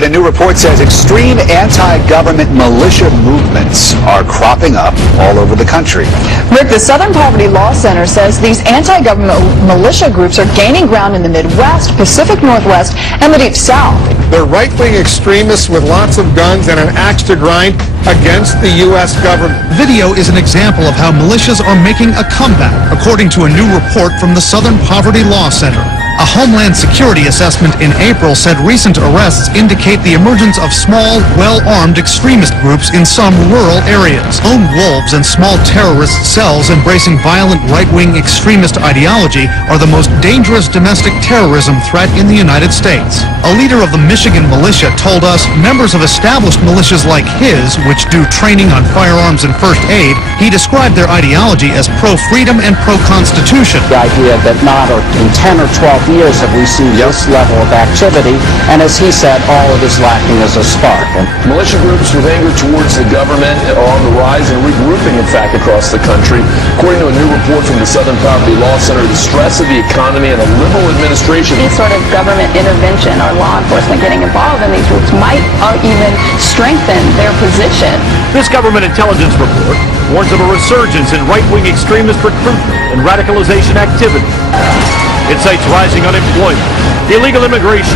But a new report says extreme anti-government militia movements are cropping up all over the country. Rick, the Southern Poverty Law Center says these anti-government militia groups are gaining ground in the Midwest, Pacific Northwest, and the Deep South. They're right-wing extremists with lots of guns and an axe to grind against the U.S. government. Video is an example of how militias are making a comeback, according to a new report from the Southern Poverty Law Center. A Homeland Security assessment in April said recent arrests indicate the emergence of small, well-armed extremist groups in some rural areas. Lone wolves and small terrorist cells embracing violent right-wing extremist ideology are the most dangerous domestic terrorism threat in the United States. A leader of the Michigan militia told us members of established militias like his, which do training on firearms and first aid, he described their ideology as pro-freedom and pro-constitution. The idea that not in 10 or 12 years have we seen this level of activity, and as he said, all it is lacking is a spark. Militia groups with anger towards the government are on the rise and regrouping, in fact, across the country. According to a new report from the Southern Poverty Law Center, the stress of the economy and a liberal administration. Any sort of government intervention or law enforcement getting involved in these groups might even strengthen their position. This government intelligence report warns of a resurgence in right-wing extremist recruitment and radicalization activity. It cites rising unemployment, illegal immigration,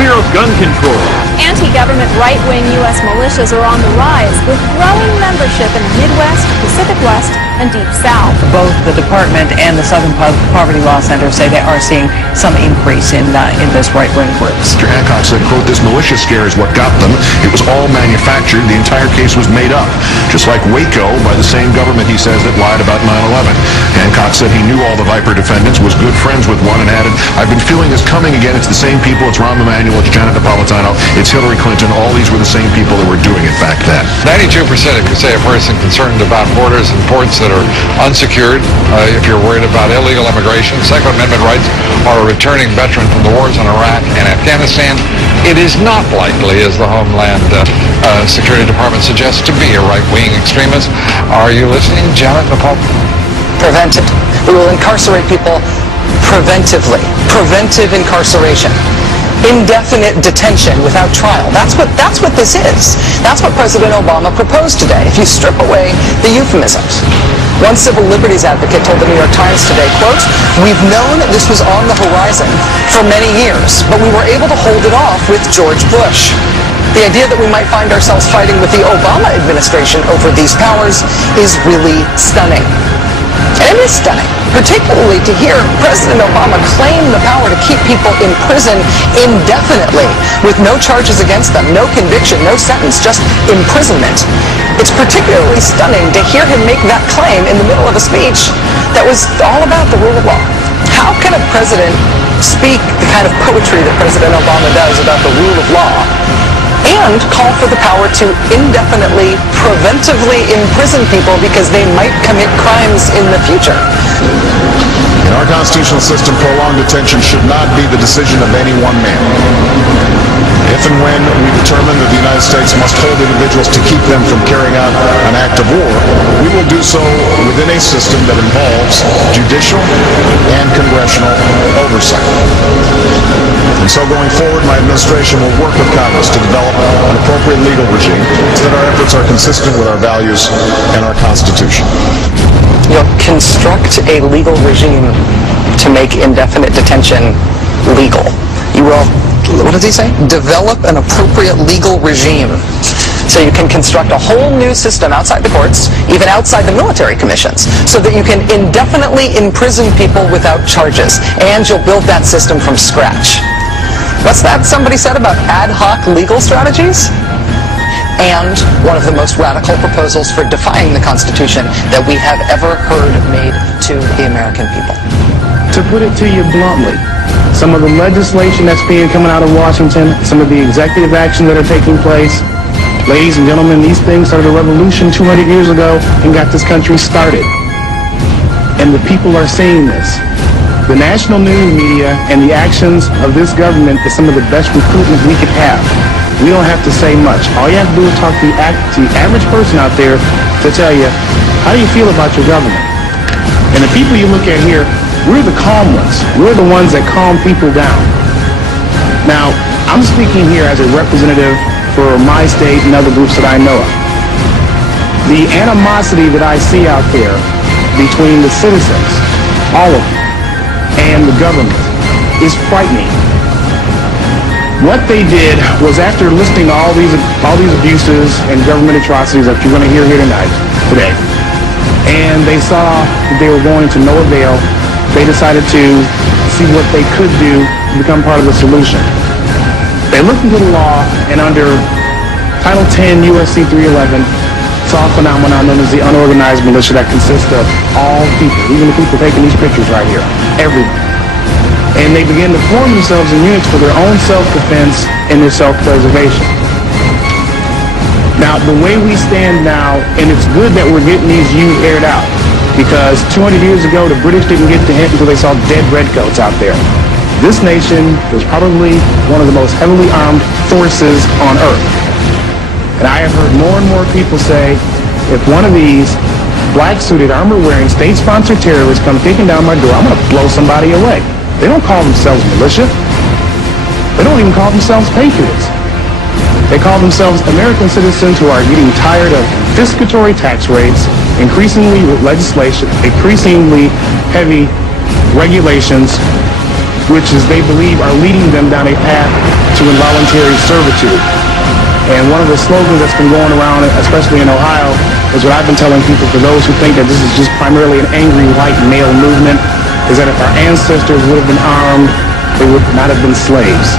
fear of gun control. Anti-government right-wing U.S. militias are on the rise, with growing membership in the Midwest, Pacific West, and Deep South. Both the department and the Southern Poverty Law Center say they are seeing some increase in those right-wing groups. Mr. Hancock said, quote, "This militia scare is what got them. It was all manufactured. The entire case was made up. Just like Waco by the same government, he says, that lied about 9/11. Hancock said he knew all the Viper defendants, was good friends with one, and added, "I've been feeling this coming again. It's the same people. It's Rahm Emanuel. It's Janet Napolitano. It's Hillary Clinton. All these were the same people that were doing it back then." 92%, if you say a person concerned about borders and ports that are unsecured, if you're worried about illegal immigration, Second Amendment rights, or a returning veteran from the wars in Iraq and Afghanistan, it is not likely, as the Homeland Security Department suggests, to be a right-wing extremist. Are you listening, Janet Napolitano? Prevented. We will incarcerate people preventively. Preventive incarceration. Indefinite detention without trial. That's what this is. That's what President Obama proposed today, if you strip away the euphemisms. One civil liberties advocate told the New York Times today, quote, "We've known that this was on the horizon for many years, but we were able to hold it off with George Bush. The idea that we might find ourselves fighting with the Obama administration over these powers is really stunning." And it is stunning, particularly to hear President Obama claim the power to keep people in prison indefinitely with no charges against them, no conviction, no sentence, just imprisonment. It's particularly stunning to hear him make that claim in the middle of a speech that was all about the rule of law. How can a president speak the kind of poetry that President Obama does about the rule of law and call for the power to indefinitely, preventively imprison people because they might commit crimes in the future? In our constitutional system, prolonged detention should not be the decision of any one man. If and when we determine that the United States must hold individuals to keep them from carrying out an act of war, we will do so within a system that involves judicial and congressional oversight. And so going forward, my administration will work with Congress to develop an appropriate legal regime so that our efforts are consistent with our values and our Constitution. You'll construct a legal regime to make indefinite detention legal. You will, what does he say? Develop an appropriate legal regime. So you can construct a whole new system outside the courts, even outside the military commissions, so that you can indefinitely imprison people without charges. And you'll build that system from scratch. What's that somebody said about ad hoc legal strategies? And one of the most radical proposals for defying the Constitution that we have ever heard made to the American people. To put it to you bluntly, some of the legislation that's coming out of Washington, some of the executive action that are taking place, ladies and gentlemen, these things started a revolution 200 years ago and got this country started. And the people are seeing this. The national news media and the actions of this government is some of the best recruitment we could have. We don't have to say much. All you have to do is talk to the average person out there to tell you, how do you feel about your government? And the people you look at here, we're the calm ones. We're the ones that calm people down. Now, I'm speaking here as a representative for my state and other groups that I know of. The animosity that I see out there between the citizens, all of them, and the government is frightening. What they did was, after listing all these abuses and government atrocities that you're going to hear here today, and they saw that they were going to no avail, they decided to see what they could do to become part of the solution. They looked into the law, and under Title 10 U.S.C. 311, saw a phenomenon known as the unorganized militia that consists of all people, even the people taking these pictures right here, everyone. And they began to form themselves in units for their own self-defense and their self-preservation. Now, the way we stand now, and it's good that we're getting these views aired out, because 200 years ago, the British didn't get the hint until they saw dead redcoats out there. This nation is probably one of the most heavily armed forces on earth. And I have heard more and more people say, if one of these black-suited, armor-wearing, state-sponsored terrorists come kicking down my door, I'm going to blow somebody away. They don't call themselves militia. They don't even call themselves patriots. They call themselves American citizens who are getting tired of confiscatory tax rates, increasingly legislation, increasingly heavy regulations, which is they believe are leading them down a path to involuntary servitude. And one of the slogans that's been going around, especially in Ohio, is what I've been telling people, for those who think that this is just primarily an angry white male movement, is that if our ancestors would have been armed, they would not have been slaves.